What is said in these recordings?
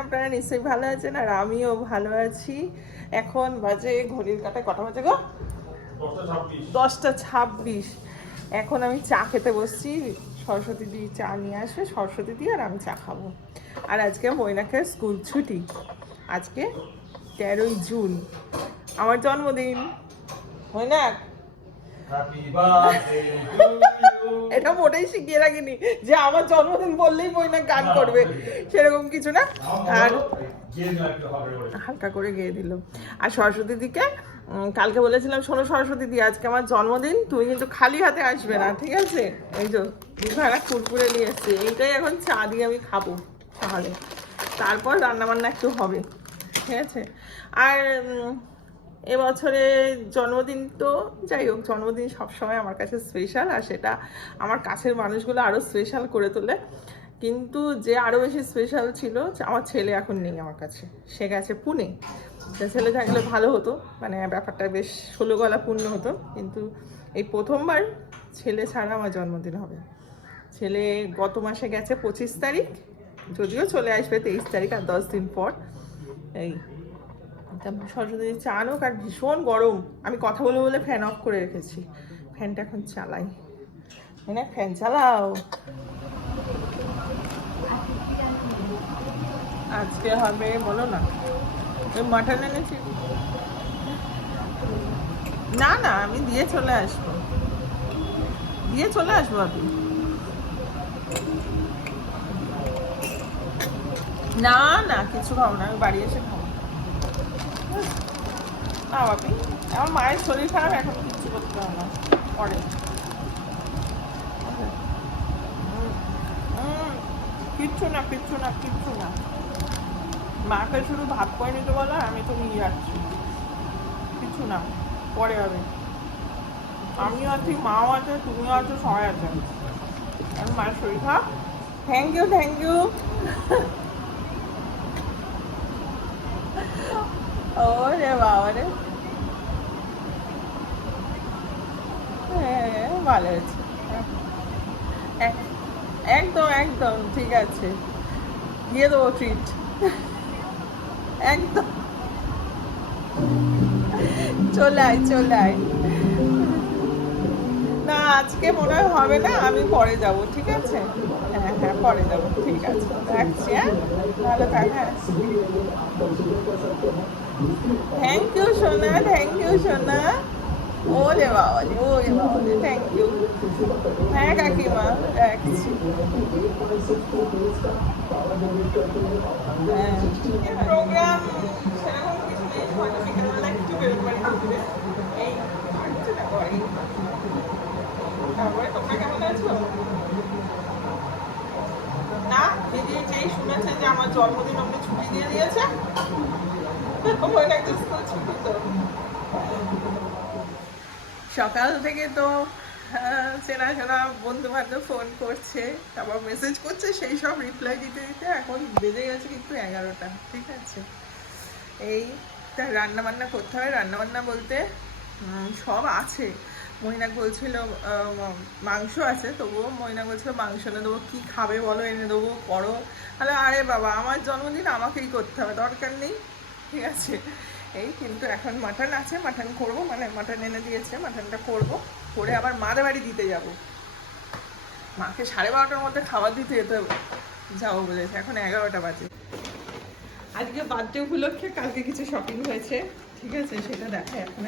আপনারা নিশ্চয়ই ভালো আছেন, আর আমিও ভালো আছি। এখন বাজে ঘড়ির কাঁটায় কটা বাজে গো? 10:26। এখন আমি চা খেতে বসছি। সরস্বতী দি চা নিয়ে আসবে, সরস্বতী দি আর আমি চা খাবো। আর আজকে মৈনাকে স্কুল ছুটি। আজকে 13ই জুন, আমার জন্মদিন। মৈনাক, এটা মোটেই শিখিয়ে রাখিনি যে আমার জন্মদিন বললেই মৈনাক গান করবে, সেরকম কিছু না। আর হালকা করে গেয়ে দিল। আর সরস্বতী দিকে কালকে বলেছিলাম, শোনো সরস্বতী দি, আজকে আমার জন্মদিন, তুমি কিন্তু খালি হাতে আসবে না, ঠিক আছে? এই যে দুখানা কুরকুরে নিয়ে এসছি, এইটাই এখন চা দিয়ে আমি খাবো তাহলে, তারপর রান্নাবান্না একটু হবে, ঠিক আছে? আর এবছরে জন্মদিন তো যাই হোক, জন্মদিন সবসময় আমার কাছে স্পেশাল, আর সেটা আমার কাছের মানুষগুলো আরও স্পেশাল করে তোলে। কিন্তু যে আরও বেশি স্পেশাল ছিল, আমার ছেলে এখন নেই আমার কাছে, সে গেছে পুনে। ছেলে থাকলে ভালো হতো, মানে ব্যাপারটা বেশ ষোলো গলা পূর্ণ হতো। কিন্তু এই প্রথমবার ছেলে ছাড়া আমার জন্মদিন হবে। ছেলে গত মাসে গেছে 25 তারিখ, যদিও চলে আসবে 23 তারিখ, আর 10 দিন পর। এই সরস্বতী চান হোক, আর ভীষণ গরম। আমি কথা বলে বলে ফ্যান অফ করে রেখেছি, ফ্যানটা এখন চালাই। হ্যাঁ, ফ্যান চালাও। আজকে হবে বলো না, ওই মাটন এনেছি। না না, আমি দিয়ে চলে আসবো, আপনি। না না, কিছু খাবো না, আমি বাড়ি এসে খাবো। না বাপি, আমার মায়ের শরীর খারাপ, এখন কিচ্ছু করতে হবে না, পরে। কিচ্ছু না, কিচ্ছু না, কিচ্ছু না। মাকে শুধু ভাত করে নিতে বলো, আমি তো নিয়ে যাচ্ছি। কিছু না, পরে হবে। আমিও আছি, মাও আছে, তুমিও আছো, সবাই আছে। এখন মায়ের শরীর খারাপ। Thank you, thank you. ওরে বাবা রে, হ্যাঁ ভালো হয়েছে। একদম একদম ঠিক আছে, দিয়ে দেবো ট্রিট, একদম। চলে আয়, চলে আয়। না, আজকে মনে হয় হবে না, আমি পরে যাব, ঠিক আছে? হ্যাঁ হ্যাঁ, পরে যাব, ঠিক আছে, রাখছি। হ্যাঁ, ভালো থাক। হ্যাঁ, থ্যাংক ইউ সোনা, থ্যাংক ইউ সোনা। ওরে বাবা, ওরে বাবা, থ্যাংক ইউ। হ্যাঁ কাকিমা, রাখছি। হ্যাঁ, প্রোগ্রাম সেরকম কিছু নেই, হয়তো বিকেলবেলা একটু বেরোতে পারি দুপুরে। এই কিছু না করি। তারপরে তোমরা কেমন আছো? না, দিদি যেই শুনেছে যে আমার জন্মদিন অমনি ছুটি দিয়ে দিয়েছে, ছুটি তো সকাল থেকে তো চেনা চেনা বন্ধু বান্ধব ফোন করছে, তারপর মেসেজ করছে, সেই সব রিপ্লাই দিতে দিতে এখন বেজে গেছে কিন্তু 11টা, ঠিক আছে? এই তা রান্না বান্না করতে হবে। রান্না বান্না বলতে সব আছে। মৈনাক বলছিল মাংস আছে, তবুও মৈনাক বলছিল মাংস এনে দেবো, কী খাবে বলো, এনে দেবো, করো। তাহলে আরে বাবা, আমার জন্মদিন আমাকেই করতে হবে, দরকার নেই, ঠিক আছে? এই কিন্তু এখন মাটন আছে, মাটন করবো, মানে মাটন এনে দিয়েছে, মাটনটা করবো, করে আবার মাদের বাড়ি দিতে যাব। মাকে 12:30টার মধ্যে খাবার দিতে যেতে যাবো বলেছে, এখন 11টা বাজে। আজকে বার্থডে উপলক্ষে কালকে কিছু শপিং হয়েছে, ঠিক আছে? সেটা দেখায় এখন।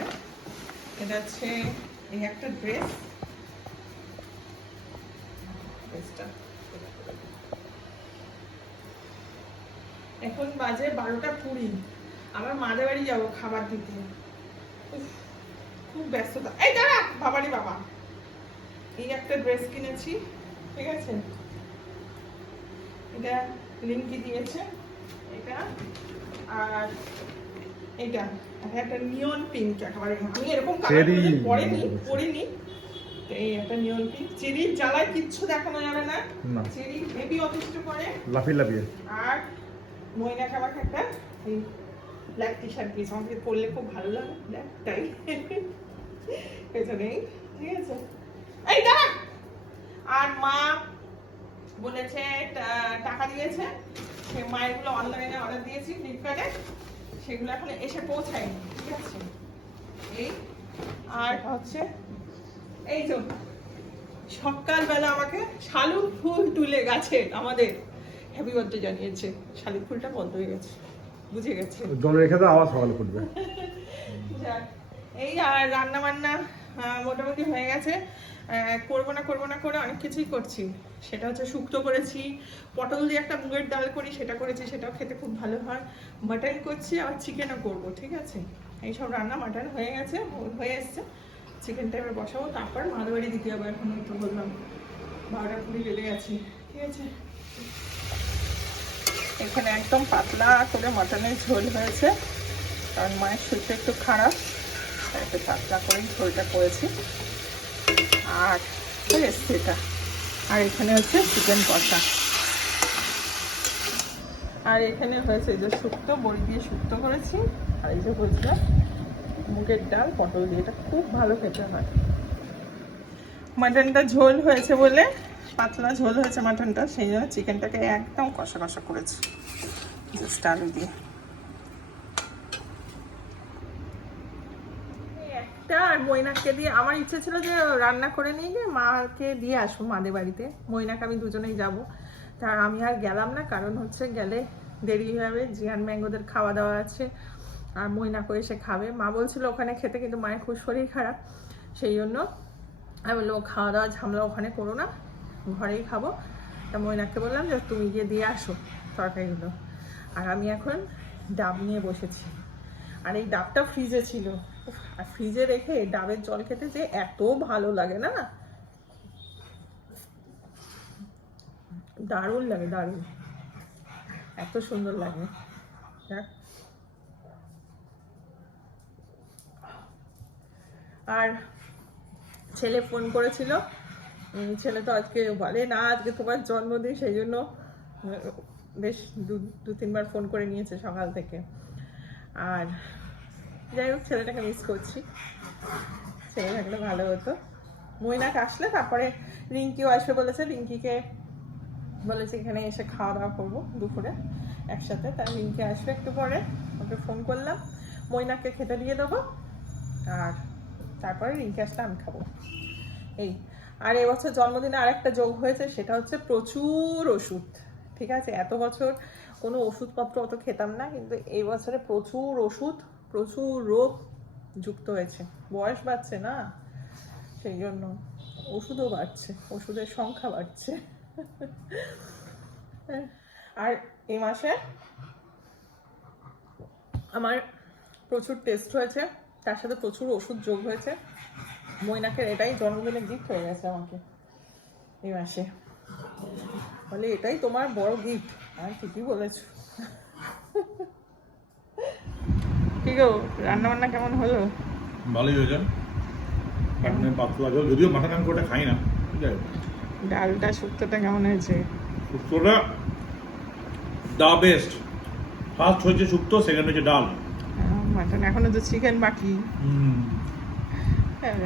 এটা হচ্ছে এই একটা ড্রেসটা এখন বাজে 12টা 20। আবার মাদের বাড়ি যাবো খাবার দিতে, খুব ব্যস্ততা। এই দাঁড়া বাবারি বাবা, এই একটা ড্রেস কিনেছি, ঠিক আছে? এটা লিঙ্কি দিয়েছে, এটা আর এটা একটা নিয়ন পিঙ্ক, একেবারে আমি এরকম কালার পরিনি। এই একটা নিয়ন পিঙ্ক, চেরির জ্বালায় কিচ্ছু দেখানো যাবে না, চেরি হেভি অতিষ্ঠ করে, লাফিয়ে। আর ময়নাকে আমাকে একটা এই ব্ল্যাক টি শার্ট দিয়েছে, আমাকে পরলে খুব ভালো লাগে, ব্ল্যাকটাই পেছনেই, ঠিক আছে? এই দাঁড়া। আর মা বলেছে টাকা দিয়েছে, সেই মায়েরগুলো অনলাইনে অর্ডার দিয়েছি ফ্লিপকার্টে, সেগুলো এখন এসে পৌঁছায়নি, ঠিক আছে। এই আর হচ্ছে এই তো সকালবেলা আমাকে শালুক ফুল তুলে গাছে আমাদের হ্যাপি বার্থডে জানিয়েছে। শালুক ফুলটা বন্ধ হয়ে গেছে, বুঝে গেছে, জল রেখে দাও, আবার সকালে ফুটবে। এই আর রান্না বান্না মোটামুটি হয়ে গেছে। করবো না করে অনেক কিছুই করছি। সেটা হচ্ছে শুক্তো করেছি, পটল দিয়ে একটা মুগের ডাল করি সেটা করেছি, সেটাও খেতে খুব ভালো হয়। মাটন করছি, আবার চিকেনও করবো, ঠিক আছে। এইসব রান্না মাটন হয়ে গেছে, হয়ে এসছে। চিকেনটা এবার বসাবো, তারপর মাদের বাড়ি দিতে যাবো। এখন তো বললাম 12:20 বেজে গেছে, ঠিক আছে। এখানে একদম পাতলা করে মাটনের ঝোল হয়েছে, কারণ মায়ের শরীরটা একটু খারাপ, একটু পাতলা করেই ঝোলটা করেছি। আর এসছে এটা, আর এখানে হচ্ছে চিকেন কষা, আর এখানে হয়েছে এই যে শুক্তো, বড়ি দিয়ে শুক্তো করেছি। আর এই যে বলছিলাম মুগের ডাল পটল দিয়ে, এটা খুব ভালো খেতে হয়। মাটনটা ঝোল হয়েছে বলে, পাতলা ঝোল হয়েছে মাটনটা, সেই জন্য চিকেনটাকে একদম কষা কষা করেছি জাস্ট আলু দিয়ে। একটা আর মৈনাককে দিয়ে, আমার ইচ্ছে ছিল যে রান্না করে নিয়ে গিয়ে মাকে দিয়ে আসবো মাদের বাড়িতে। মৈনাক আমি দুজনেই যাব, তা আমি আর গেলাম না, কারণ হচ্ছে গেলে দেরি হয়ে যাবে। জিয়ান ম্যাঙ্গোদের খাওয়া দাওয়া আছে, আর মৈনাকও এসে খাবে। মা বলছিল ওখানে খেতে, কিন্তু মায়ের খুব শরীর খারাপ, সেই জন্য আমি বললো খাওয়া দাওয়া ঝামেলা ওখানে করো না, ঘরেই খাবো। তা মৈনাককে বললাম যে তুমি গিয়ে দিয়ে আসো তরকারিগুলো। আর আমি এখন ডাব নিয়ে বসেছি, আর এই ডাবটা ফ্রিজে ছিল, আর ফ্রিজে রেখে ডাবের জল খেতে যে এত ভালো লাগে না, দারুণ লাগে, দারুণ, এত সুন্দর লাগে। আর ছেলে ফোন করেছিল, ছেলে তো আজকে বলে না আজকে তোমার জন্মদিন, সেই জন্য বেশ দু তিনবার ফোন করে নিয়েছে সকাল থেকে। আর যাই হোক, ছেলেটাকে মিস করছি, ছেলে থাকলে ভালো হতো। মৈনাক আসলে তারপরে রিঙ্কিও আসবে বলেছে, রিঙ্কিকে বলেছে এখানে এসে খাওয়া দাওয়া করবো দুপুরে একসাথে। তাই রিঙ্কি আসবে একটু পরে, ওকে ফোন করলাম, মৈনাককে খেতে দিয়ে দেবো, আর তারপরে রিঙ্কি আসলে আমি খাবো। এই আর এবছর জন্মদিনে আরেকটা যোগ হয়েছে, সেটা হচ্ছে প্রচুর ওষুধ, ঠিক আছে। এত বছর কোনো ওষুধপত্র অত খেতাম না, কিন্তু এই বছরে প্রচুর ওষুধ, প্রচুর রোগ যুক্ত হয়েছে। বয়স বাড়ছে না, সেই জন্য ওষুধও বাড়ছে, ওষুধের সংখ্যা বাড়ছে। আর এই মাসে আমার প্রচুর টেস্ট হয়েছে, তার সাথে প্রচুর ওষুধ যোগ হয়েছে। মৈনাকের এটাই জন্মদিনের গিফট হয়ে গেছে আমাকে এই মাসে, বলে এটাই তোমার বড় গিফট। আমি ঠিকই বলেছো। কি গো, রান্না বান্না কেমন হলো? ভালোই হয়েছে, মাটনের পাতলা ঝোল, যদিও মাটন আমি ওটা খাই না। ডালটা শুক্তোটা কেমন হয়েছে? শুক্তোটা দা বেস্ট। ফার্স্ট হয়েছে শুক্তো, সেকেন্ড হয়েছে ডাল। মাটন এখনো তো চিকেন বাকি। হ্যাঁ,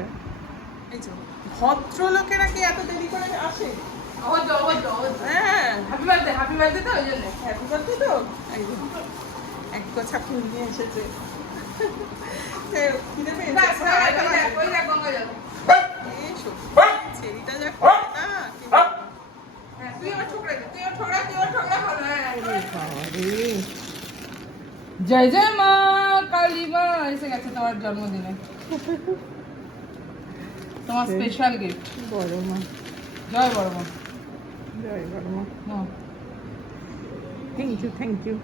এই যে ভদ্রলোকেরা কি এত দেরি করে আসে? হ্যাঁ, হ্যাপি বার্থডে তো, ওই জন্য হ্যাপি বার্থডে তো। এক গোছা ফুল নিয়ে এসেছে। চেরিটা যা না, জয় জয় মা কালী মা এসে গেছে তোমার জন্মদিনে, তোমার স্পেশাল গিফট। বড় মা, জয় বড় মা, জয় বড় মা। Thank you.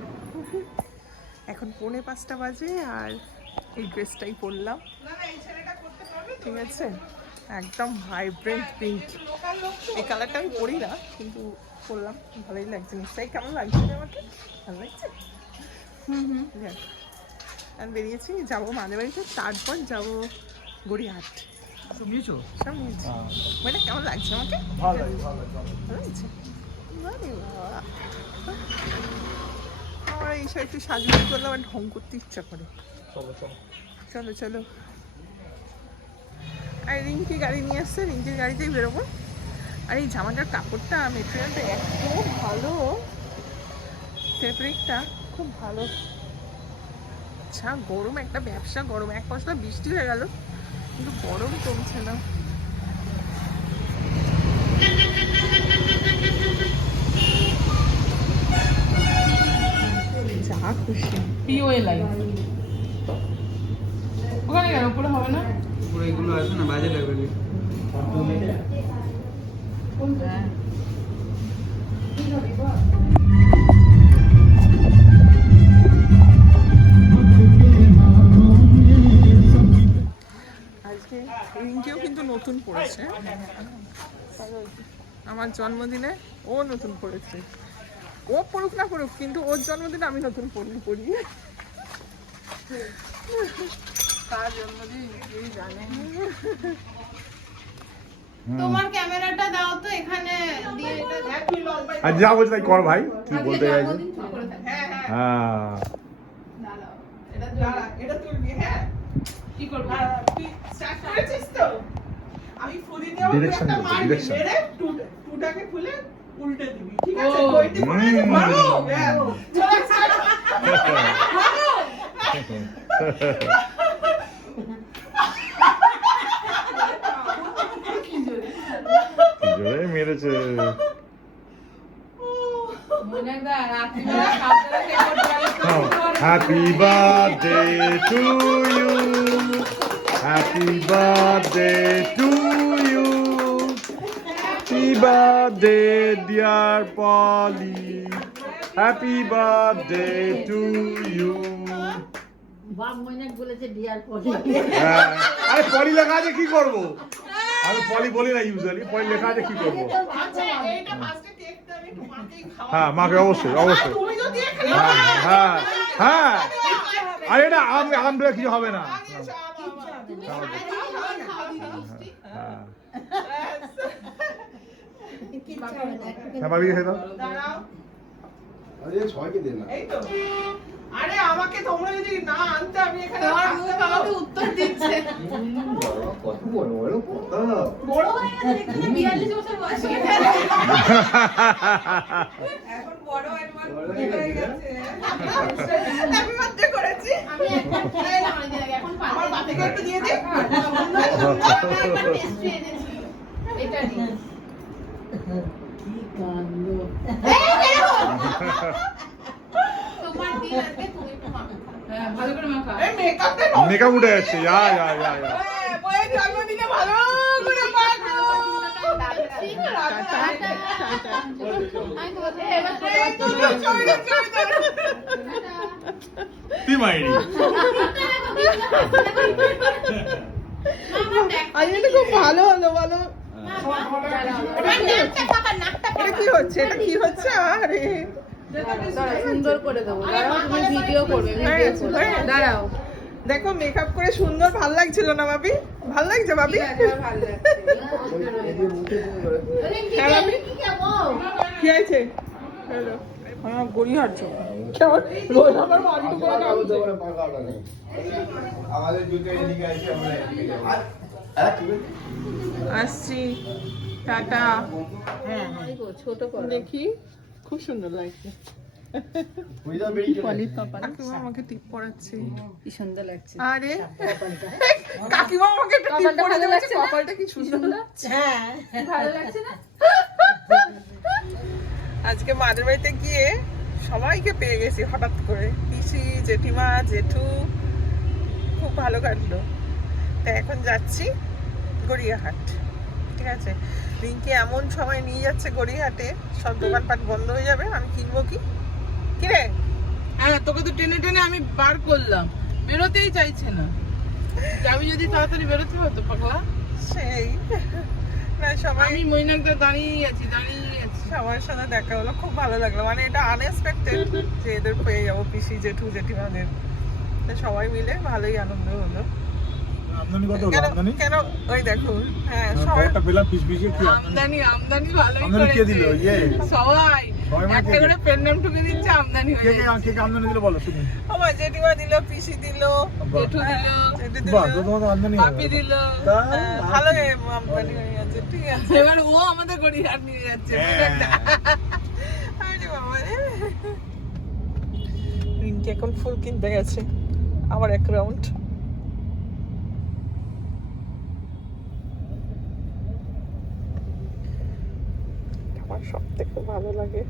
এখন 4:45 বাজে, আর এই ড্রেসটাই পরলাম, ঠিক আছে। একদম ভাইব্রেন্ট পিঙ্ক, এই কালারটা আমি পরি না, কিন্তু পরলাম, ভালোই লাগছে। নিশ্চয়ই কেমন লাগছে আমাকে? ভালো লাগছে। আমি বেরিয়েছি, যাবো মাদের বাড়িতে, তারপর যাবো গড়িয়াহাট। সব নিয়েছি। মানে কেমন লাগছে আমাকে? ভালো লাগছে। আমার এইসব একটু সাজুগুজু করলে আমার ঢং করতে ইচ্ছা করে। চলো। আর রিঙ্কি গাড়ি নিয়ে আসছে, রিঙ্কির গাড়িতেই বেরোবো। আর এই জামাটার কাপড়টা, মেটেরিয়ালটা এত ভালো, ফেব্রিকটা খুব ভালো। আচ্ছা গরম, একটা ব্যবসা গরম, এক পশলা বৃষ্টি হয়ে গেল কিন্তু গরম কমছে না। যা খুশি পিওএ লাইন ওখানে কেন উপরে হবে না? পুরো এগুলো আছে না, বাজে লাগবে। হ্যাঁ আজকে রিঙ্কিও কিন্তু নতুন পড়েছে আমার জন্মদিনে, ও নতুন পড়েছে। ও পড়ুক না পড়ুক, কিন্তু ওর জন্মদিনে আমি নতুন পড়ি। কার জন্মদিন কেউ জানে। তোমার ক্যামেরাটা দাও তো এখানে দিয়ে, এটা একই লম্বাই। আর যা বলছে তাই কর ভাই, কি বলতে চাইছিস? জন্মদিন ঠিক করে থাকে। হ্যাঁ হ্যাঁ হ্যাঁ দাঁড়াও, দাঁড়া, এটা তুলবি। হ্যাঁ কি করবো? তুই স্টার্ট করেছিস তো? আমি ফুলি দেব, Direction একটা দিতে, মারবি, direction। মেরে টুটাকে খুলে উল্টে দিবি, ঠিক আছে? ও, বইতে পড়ে আছে, মারো। হ্যাঁ, চলে start। কি জোরে মেরেছে। মনে দা রাত্রিবেলা খাওয়া খেয়ে করতে পারি তো। Happy birthday to you, happy birthday to you, happy birthday dear Poli, happy birthday to you. বাপ মইনাক বলেছে ডিয়ার পলি। হ্যাঁ, আরে পলি লেখা আছে কি করবো? আমি পলি বলি না ইউজুয়ালি, পলি লেখা আছে কি করবো? আচ্ছা, এইটা ফার্স্টে কেকটা আমি একটু মাকেই খাওয়াবো। হ্যাঁ মাকে অবশ্যই অবশ্যই। তুমি যদি এখানে হ্যাঁ হ্যাঁ হ্যাঁ, আর এটা আমরা কিছু হবে না। আগে এসো, তুমি খাওয়া দাও। খাওয়াবি মিষ্টি। হ্যাঁ কিচ্ছু হবে না, একটুখানি হ্যাঁ ভাবি খেয়ে দাও। দাঁড়াও, আরে ছয়কে দে না। এই তো। আরে আমাকে তোমরা যদি না আনতে আমি এখানে তোমার থাকতে মুখ পারবো? আমাকে উত্তর দিচ্ছে। বাবা, কত বড় বড় কথা। বড় হয়ে গেছে দেখতে না, 42 বছর বয়স হয়ে গেছে। এখন বড় অ্যাডভান্স হয়ে গেছে। হ্যাপি বার্থডে করেছি। আমি একটা খেলাম অনেকদিন আগে, এখন আমার পাতে বাতিকে একটু দিয়ে দিই। পেস্ট্রি এনেছি। এটা নিয়ে। কি কাণ্ড। তোমার দিন আজকে তুমি একটু মাখা খাও। হ্যাঁ ভালো করে মাখা। এই মেকআপটা মেকআপ উঠে যাচ্ছে, যা যা যা যা। বইয়ের জন্মদিনে ভালো করে মাখো। আমি তোমাকে এবার এই তুলো, ছবিটা, ছবিটা। তুই মাইরি। আজ এটা খুব ভালো হলো, ভালো। এটা কি হচ্ছে? এটা কি হচ্ছে? আরে সুন্দর করে দেবো, দাঁড়াও তুমি ভিডিও করবে, ভিডিও করবে। দাঁড়াও দেখো মেকআপ করে সুন্দর, ভাল লাগছিল না ভাবি? ভাল লাগছে ভাবি? ভালো লাগছে। হ্যাঁ ভাবি, কি আছে? হ্যালো, আমার গড়িয়াহাট যাবো। কেমন? রোজ আমার বাড়িতে করে কাঁদছে। আমাদের দুটো এদিকে আছে, আমরা এদিকে যাবো। আর কি বলছিস? আসছি, টাটা। হ্যাঁ ছোট করে দেখি, খুব সুন্দর লাগছে। ওই যা বেরিয়ে চলে। কাকিমা আমাকে টিপ পড়াচ্ছে। কি সুন্দর লাগছে। আরে কাকিমা আমাকে একটা টিপ কপালটা পড়ে ভালো দিয়েছে, লাগছে না? কপালটা কি সুন্দর। হ্যাঁ ভালো লাগছে না? আজকে মাদের বাড়িতে গিয়ে সবাইকে পেয়ে গেছি হঠাৎ করে, পিসি, জেঠিমা, জেঠু, খুব ভালো কাটলো। তা এখন যাচ্ছি গড়িয়াহাট, ঠিক আছে? রিঙ্কি এমন সময় নিয়ে যাচ্ছে গড়িয়াহাটে, সব দোকানপাট বন্ধ হয়ে যাবে, আমি কিনবো কি? কিরে হ্যাঁ তোকে তো টেনে টেনে আমি বার করলাম, বেরোতেই চাইছে না। যাবি যদি তাড়াতাড়ি বেরোতে হতো পাগলা। সেই না, সবাই আমি মৈনাকদা দাঁড়িয়ে আছি। সবার সাথে দেখা হলো, খুব ভালো লাগলো। মানে এটা আনএক্সপেক্টেড যে এদের পেয়ে যাবো, পিসি, জেঠু, জেঠিমাদের। তো সবাই মিলে ভালোই আনন্দ হলো। আমদানি কত হলো? কেন আমদানি কেন ওই দেখো, হ্যাঁ সবাই খবরটা পেলাম, পিস পিসে কি আমদানি? আমদানি ভালোই আমদানি কে দিল? ইয়ে সবাই সবাই মানে একটা কে করে পেন নাম ঠুকে দিচ্ছে, আমদানি কে হয়ে কে যাচ্ছে। কে কে আমদানি দিল বলো শুনি। আমার জেঠিমা দিল, পিসি দিল, জেঠু দিল, জেঠু দিল, বাহ, তো তোমাদের আমদানি হয়ে পাপি গেল। দিল। হ্যাঁ, ভালো আমদানি হয়ে গেছে, ঠিক আছে। এবার ও আমাদের গড়িয়াহাট নিয়ে যাচ্ছে। হ্যাঁ। আরে বাবা রে। পিঙ্কি এখন ফুল কিনতে গেছে আবার এক রাউন্ড। আমার সব থেকে ভালো লাগে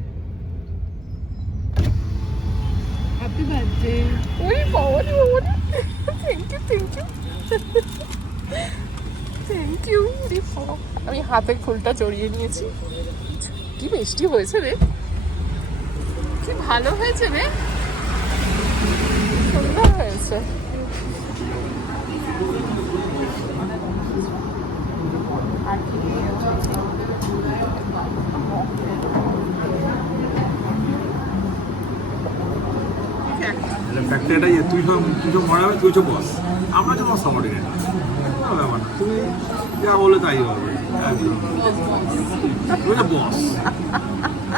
হ্যাপি বার্থডে। ওই বাবারে বাবারে, থ্যাংক ইউ থ্যাংক ইউ। আমি হাতে ফুলটা জড়িয়ে নিয়েছি। কি মিষ্টি হয়েছে রে, কি ভালো হয়েছে রে, সুন্দর হয়েছে। আর কি ফ্যাক্টরিটা তুই তো মনে হবে তুই হচ্ছে বস, আমরা হচ্ছে বস সাবঅর্ডিনেট। কোনো ব্যাপার না, তুমি যা বলে তাই হবে। একদম তুমি হচ্ছে বস,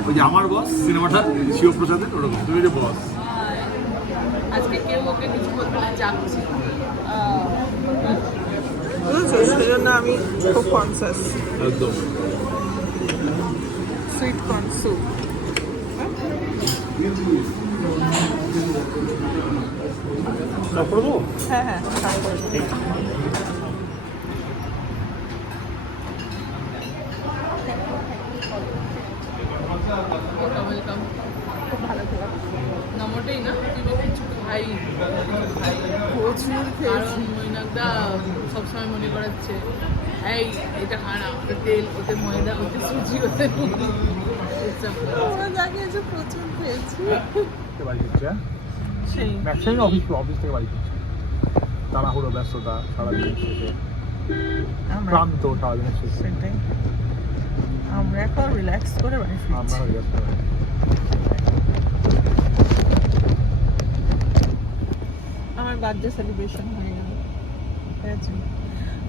ওই যে আমার বস সিনেমাটা শিবপ্রসাদের ওরকম, তুমি হচ্ছে বস। আজকে কেউ ওকে কিছু বলবে না, যাচ্ছি। বুঝেছো, সেই জন্য আমি খুব কনসাস। একদম সুইট কর্ন স্যুপ। হ্যাঁ হ্যাঁ, ওয়েলকাম। না মোটেই না, তুই কিছু খাই প্রচুর কারণ মৈনাকদা সবসময় মনে করাচ্ছে এই এটা খানা, ওতে তেল, ওতে ময়দা, ওতে সুজি, ওতে আমরা জানিয়েছে প্রচুর পেয়েছি। বাড়ি ফিরছে, সেই ম্যাক্সিমাম অফিস থেকে বাড়ি ফিরছে। তাড়াহুড়ো, ব্যস্ততা, সারাদিনের শেষে ক্লান্ত, সারাদিনের শেষে সেটাই, আমরা এখন রিল্যাক্স করে বাড়ি আমরা ফিরছি। হয়ে যাচ্ছে। আমার বার্থডে সেলিব্রেশন হয়ে গেল। ঠিক আছে,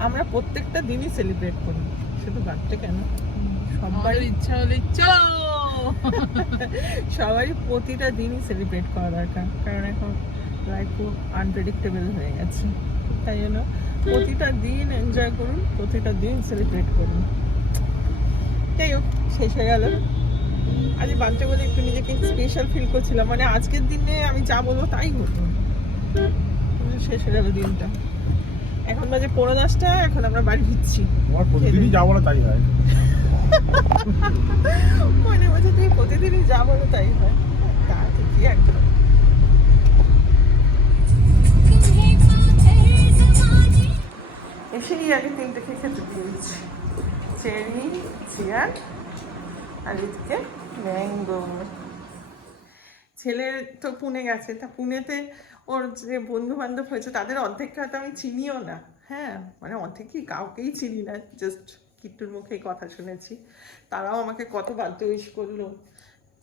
আমরা প্রত্যেকটা দিনই সেলিব্রেট করি, শুধু বার্থডে কেন, সবার সবারই ইচ্ছা হলে ইচ্ছা। সবারই প্রতিটা দিনই সেলিব্রেট করা দরকার, কারণ এখন লাইফ খুব আনপ্রেডিক্টেবল হয়ে গেছে। তাই জন্য প্রতিটা দিন এনজয় করুন, প্রতিটা দিন সেলিব্রেট করুন। যাই হোক, শেষ হয়ে গেল। আজ বার্থডে বলে একটু নিজেকে স্পেশাল ফিল করছিলাম, মানে আজকের দিনে আমি যা বলবো তাই হতো। কিন্তু শেষ হয়ে গেল দিনটা। এখন বাজে 10:45, এখন আমরা বাড়ি ফিরছি। তোমার প্রতিদিনই যা বলে তাই হয়। মনে বলছে তুই প্রতিদিনই যা বলো তাই হয়, তা ঠিকই একদম। এসেই আগে 3টেকে খেতে দিয়েছি, চেরি, চিয়ার আর এদিকে ম্যাঙ্গো। ছেলে তো পুনে গেছে, তা পুনেতে ওর যে বন্ধু বান্ধব হয়েছে তাদের অর্ধেকটা হয়তো আমি চিনিও না। হ্যাঁ, মানে অর্ধেকই কাউকেই চিনি না, জাস্ট কিট্টুর মুখেই কথা শুনেছি। তারাও আমাকে কত বার্থডে উইশ করলো।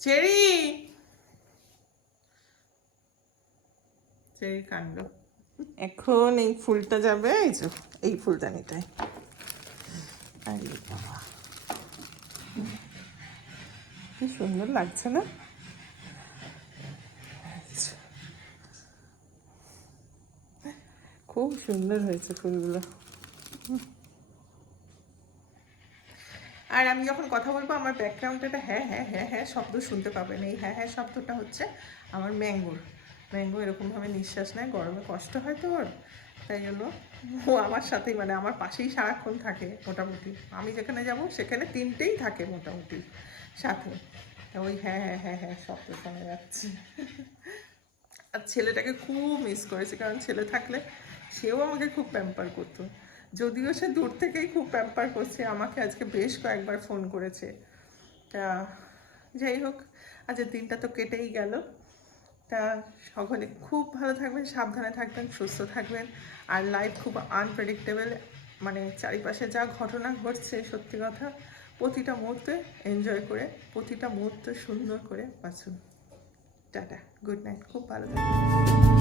চেরি চেরি কাণ্ড। এখন এই ফুলটা যাবে এই যে এই ফুলদানিটায়। আরে বাবা, কি সুন্দর লাগছে না? খুব সুন্দর হয়েছে ফুলগুলো। আর আমি যখন কথা বলবো আমার ব্যাকগ্রাউন্ডে হ্যাঁ হ্যাঁ হ্যাঁ হ্যাঁ শব্দ শুনতে পাবেন। এই হ্যাঁ হ্যাঁ শব্দটা হচ্ছে আমার ম্যাঙ্গো এরকমভাবে নিঃশ্বাস নেয়, গরমে কষ্ট হয় তো ওর, তাই জন্য ও আমার সাথেই, মানে আমার পাশেই সারাক্ষণ থাকে মোটামুটি। আমি যেখানে যাব সেখানে 3টেই থাকে মোটামুটি সাথে। তা ওই হ্যাঁ হ্যাঁ হ্যাঁ হ্যাঁ শব্দ শোনা যাচ্ছে। আর ছেলেটাকে খুব মিস করেছি, কারণ ছেলে থাকলে সেও আমাকে খুব প্যাম্পার করতো। যদিও সে দূর থেকেই খুব প্যাম্পার করছে, আমাকে আজকে বেশ কয়েকবার ফোন করেছে। তা যাই হোক, আজকের দিনটা তো কেটেই গেল। তা সকলে খুব ভালো থাকবেন, সাবধানে থাকবেন, সুস্থ থাকবেন। আর লাইফ খুব আনপ্রেডিক্টেবল, মানে চারিপাশে যা ঘটনা ঘটছে সত্যি কথা, প্রতিটা মুহূর্তে এনজয় করে, প্রতিটা মুহূর্ত সুন্দর করে বাঁচুন। টাটা, গুড নাইট, খুব ভালো থাকবেন।